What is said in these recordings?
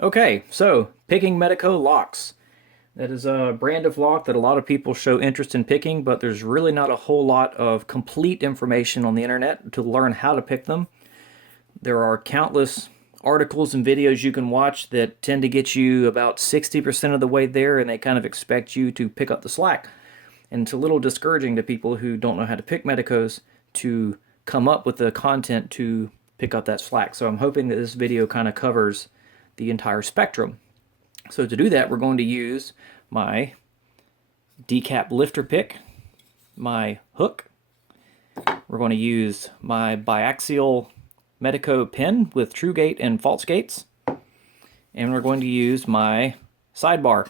Okay, so picking Medeco locks. That is a brand of lock that a lot of people show interest in picking, but there's really not a whole lot of complete information on the internet to learn how to pick them. There are countless articles and videos you can watch that tend to get you about 60% of the way there, and they kind of expect you to pick up the slack. And it's a little discouraging to people who don't know how to pick Medecos to come up with the content to pick up that slack. So I'm hoping that this video kind of covers the entire spectrum. So to do that, we're going to use my decap lifter pick, my hook. We're going to use my biaxial Medeco pin with true gate and false gates. And we're going to use my sidebar.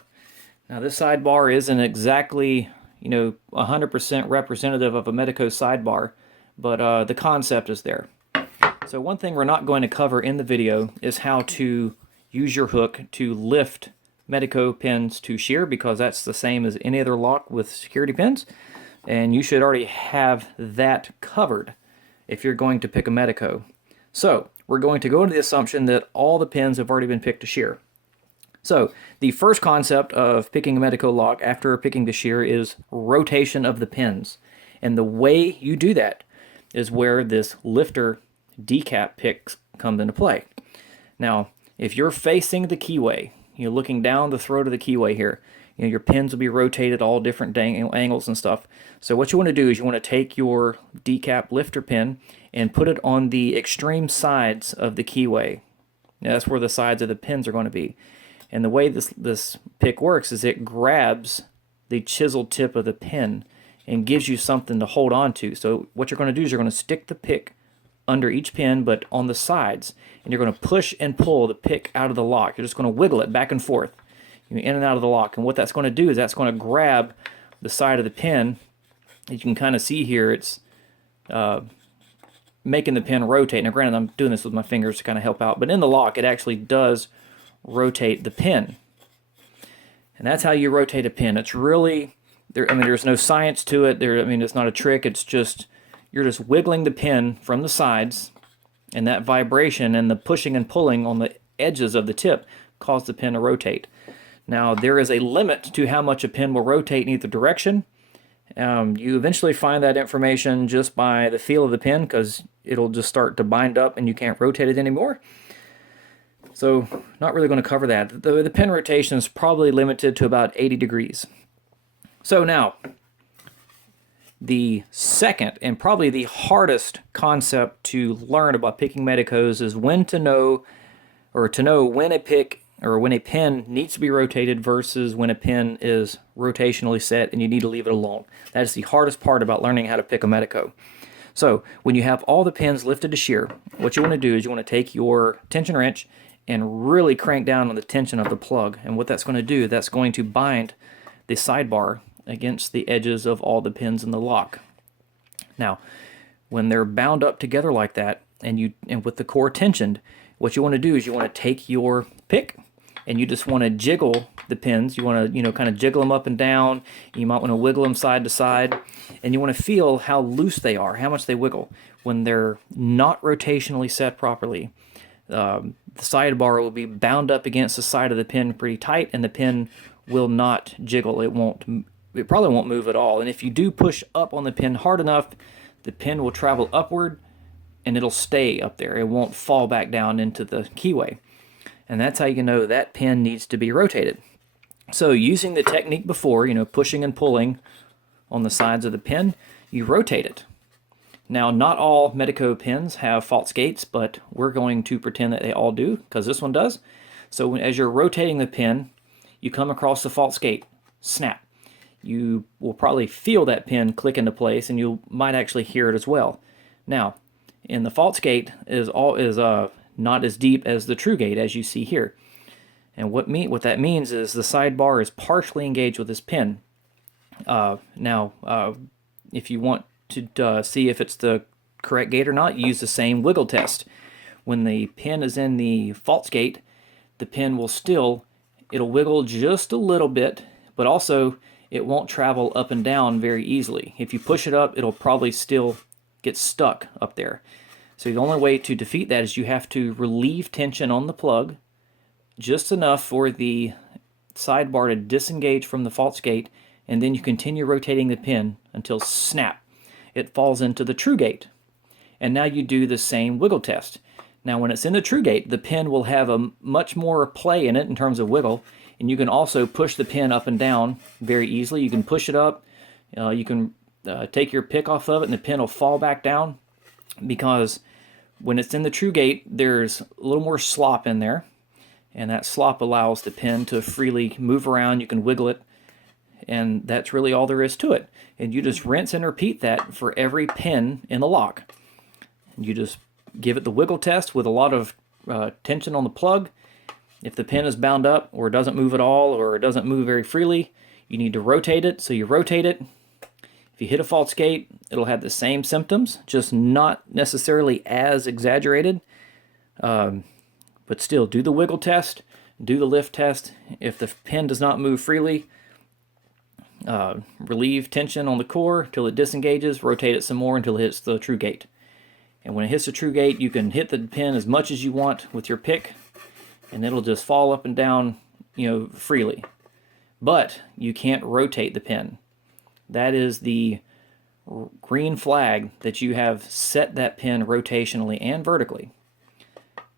Now this sidebar isn't exactly, 100% representative of a Medeco sidebar, but the concept is there. So one thing we're not going to cover in the video is how to use your hook to lift Medeco pins to shear, because that's the same as any other lock with security pins, and you should already have that covered if you're going to pick a Medeco. So we're going to go into the assumption that all the pins have already been picked to shear. So the first concept of picking a Medeco lock after picking to shear is rotation of the pins, and the way you do that is where this lifter decap pick comes into play. Now, if you're facing the keyway, you're looking down the throat of the keyway here, your pins will be rotated all different angles and stuff. So what you want to do is you want to take your decap lifter pin and put it on the extreme sides of the keyway. Now, that's where the sides of the pins are going to be. And the way this pick works is it grabs the chiseled tip of the pin and gives you something to hold on to. So what you're going to do is you're going to stick the pick under each pin, but on the sides, and you're going to push and pull the pick out of the lock. You're just going to wiggle it back and forth, in and out of the lock. And what that's going to do is that's going to grab the side of the pin. You can kind of see here it's making the pin rotate. Now granted, I'm doing this with my fingers to kind of help out, but in the lock it actually does rotate the pin. And that's how you rotate a pin. It's really, there's no science to it. It's not a trick. It's just, you're just wiggling the pin from the sides, and that vibration and the pushing and pulling on the edges of the tip cause the pin to rotate. Now, there is a limit to how much a pin will rotate in either direction. You eventually find that information just by the feel of the pin, because it'll just start to bind up and you can't rotate it anymore. So, not really going to cover that. The pin rotation is probably limited to about 80 degrees. So now, the second and probably the hardest concept to learn about picking Medecos is when to know when a pick or when a pin needs to be rotated versus when a pin is rotationally set and you need to leave it alone. That is the hardest part about learning how to pick a Medeco. So when you have all the pins lifted to shear, what you want to do is you want to take your tension wrench and really crank down on the tension of the plug. And what that's going to do, that's going to bind the sidebar against the edges of all the pins in the lock. Now, when they're bound up together like that, and with the core tensioned, what you want to do is you want to take your pick and you just want to jiggle the pins. You want to, kind of jiggle them up and down. You might want to wiggle them side to side, and you want to feel how loose they are, how much they wiggle. When they're not rotationally set properly, the sidebar will be bound up against the side of the pin pretty tight, and the pin will not jiggle. It probably won't move at all. And if you do push up on the pin hard enough, the pin will travel upward and it'll stay up there. It won't fall back down into the keyway. And that's how you know that pin needs to be rotated. So using the technique before, pushing and pulling on the sides of the pin, you rotate it. Now, not all Medeco pins have false gates, but we're going to pretend that they all do, because this one does. So as you're rotating the pin, you come across the false gate, snap. You will probably feel that pin click into place, and you might actually hear it as well. Now, in the false gate is not as deep as the true gate, as you see here. And what that means is the sidebar is partially engaged with this pin. If you want to see if it's the correct gate or not, use the same wiggle test. When the pin is in the false gate, the pin will still it'll wiggle just a little bit, but also it won't travel up and down very easily. If you push it up, it'll probably still get stuck up there. So the only way to defeat that is you have to relieve tension on the plug just enough for the sidebar to disengage from the false gate, and then you continue rotating the pin until snap, it falls into the true gate. And now you do the same wiggle test. Now when it's in the true gate, the pin will have a much more play in it in terms of wiggle, and you can also push the pin up and down very easily. You can push it up, you can take your pick off of it and the pin will fall back down, because when it's in the true gate, there's a little more slop in there, and that slop allows the pin to freely move around. You can wiggle it, and that's really all there is to it. And you just rinse and repeat that for every pin in the lock. And you just give it the wiggle test with a lot of tension on the plug. If the pin is bound up or doesn't move at all or it doesn't move very freely, you need to rotate it. So you rotate it. If you hit a false gate, it'll have the same symptoms, just not necessarily as exaggerated. But still, do the wiggle test, do the lift test. If the pin does not move freely, relieve tension on the core till it disengages, rotate it some more until it hits the true gate. And when it hits the true gate, you can hit the pin as much as you want with your pick, and it'll just fall up and down, freely. But you can't rotate the pin. That is the green flag that you have set that pin rotationally and vertically.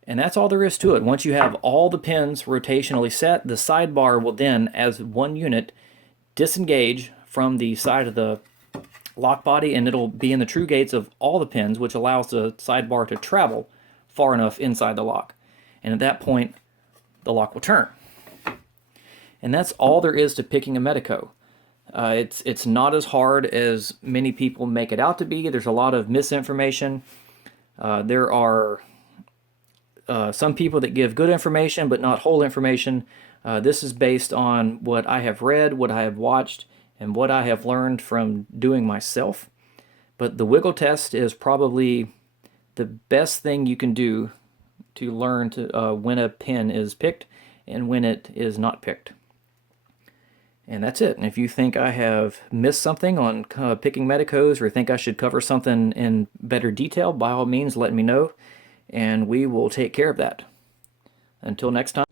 And that's all there is to it. Once you have all the pins rotationally set, the sidebar will then, as one unit, disengage from the side of the lock body, and it'll be in the true gates of all the pins, which allows the sidebar to travel far enough inside the lock. And at that point, the lock will turn. And that's all there is to picking a Medeco. It's not as hard as many people make it out to be. There's a lot of misinformation. There are some people that give good information but not whole information. This is based on what I have read, what I have watched, and what I have learned from doing myself. But the wiggle test is probably the best thing you can do to learn to when a pin is picked and when it is not picked. And that's it. And if you think I have missed something on picking Medecos, or think I should cover something in better detail, by all means let me know, and we will take care of that. Until next time.